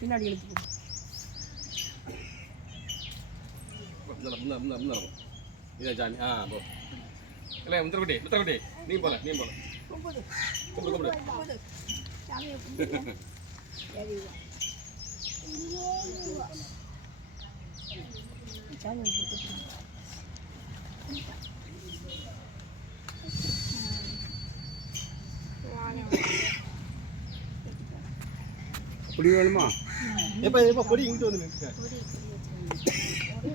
பின்னாடி இழுத்து இதை ஜானி போ இல்லை முத்திரக்குட்டி நீ போல கும்பிடு சாமியை பொடி வேணுமா? எப்போ பொடி இங்கிட்டு வந்து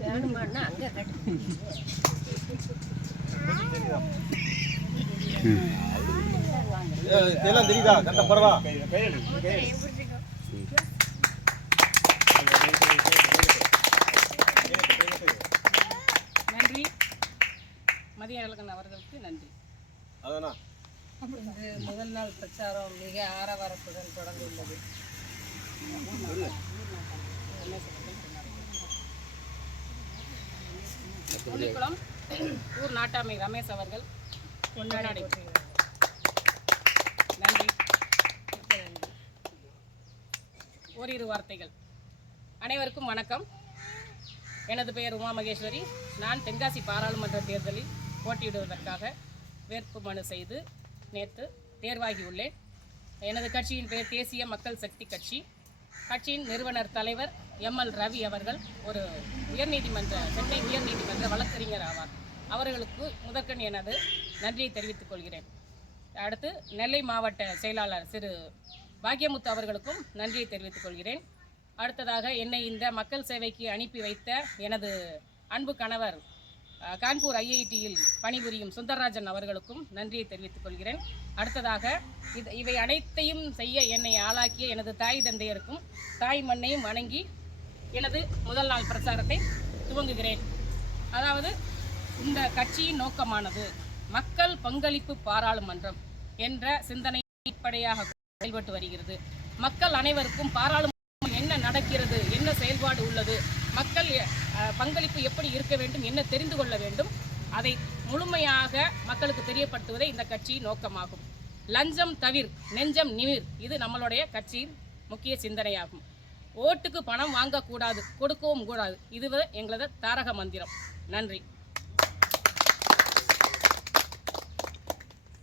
வேணுமான்னா அங்கே எல்லாம் தெரியுதா கரெக்டாக பரவா நன்றி மதிய அழகன் அவர்களுக்கு நன்றி. அதானா முதல் நாள் பிரச்சாரம் மிக ஆரவாரத்துடன் தொடர்ந்துள்ளது. புலிக்குளம் ஊர் நாட்டாமை ரமேஷ் அவர்கள் கொண்டாடி நன்றி. ஓரிரு வார்த்தைகள். அனைவருக்கும் வணக்கம். எனது பெயர் உமா மகேஸ்வரி. நான் தென்காசி பாராளுமன்ற தேர்தலில் போட்டியிடுவதற்காக வேட்பு மனு செய்து நேற்று தேர்வாகியுள்ளேன். எனது கட்சியின் பெயர் தேசிய மக்கள் சக்தி கட்சி. கட்சியின் நிறுவனர் தலைவர் எம்எல் ரவி அவர்கள் ஒரு சென்னை உயர்நீதிமன்ற வழக்கறிஞர் ஆவார். அவர்களுக்கு முதற்கண் எனது நன்றியை தெரிவித்துக் கொள்கிறேன். அடுத்து நெல்லை மாவட்ட செயலாளர் திரு பாக்யமுத்து அவர்களுக்கும் நன்றியை தெரிவித்துக் கொள்கிறேன். அடுத்ததாக என்னை இந்த மக்கள் சேவைக்கு அனுப்பி வைத்த எனது அன்பு கணவர் கான்பூர் ஐஐடியில் பணிபுரியும் சுந்தரராஜன் அவர்களுக்கும் நன்றியை தெரிவித்துக் கொள்கிறேன். அடுத்ததாக இவை அனைத்தையும் செய்ய என்னை ஆளாக்கிய எனது தாய் தந்தையருக்கும் தாய் மண்ணையும் வணங்கி எனது முதல் நாள் பிரச்சாரத்தை துவங்குகிறேன். அதாவது இந்த கட்சியின் நோக்கமானது மக்கள் பங்களிப்பு பாராளுமன்றம் என்ற சிந்தனை அடிப்படையாக செயல்பட்டு வருகிறது. மக்கள் அனைவருக்கும் பாராளுமன்றம் என்ன நடக்கிறது, என்ன செயல்பாடு உள்ளது, மக்கள் பங்களிப்பு எப்படி இருக்க வேண்டும், என்ன தெரிந்து கொள்ள வேண்டும், அதை முழுமையாக மக்களுக்கு தெரியப்படுத்துவதே இந்த கட்சியின் நோக்கமாகும். லஞ்சம் தவிர் நெஞ்சம் நிமிர், இது நம்மளுடைய கட்சியின் முக்கிய சிந்தனையாகும். ஓட்டுக்கு பணம் வாங்கக்கூடாது, கொடுக்கவும் கூடாது, இதுவே எங்களது தாரக மந்திரம். நன்றி.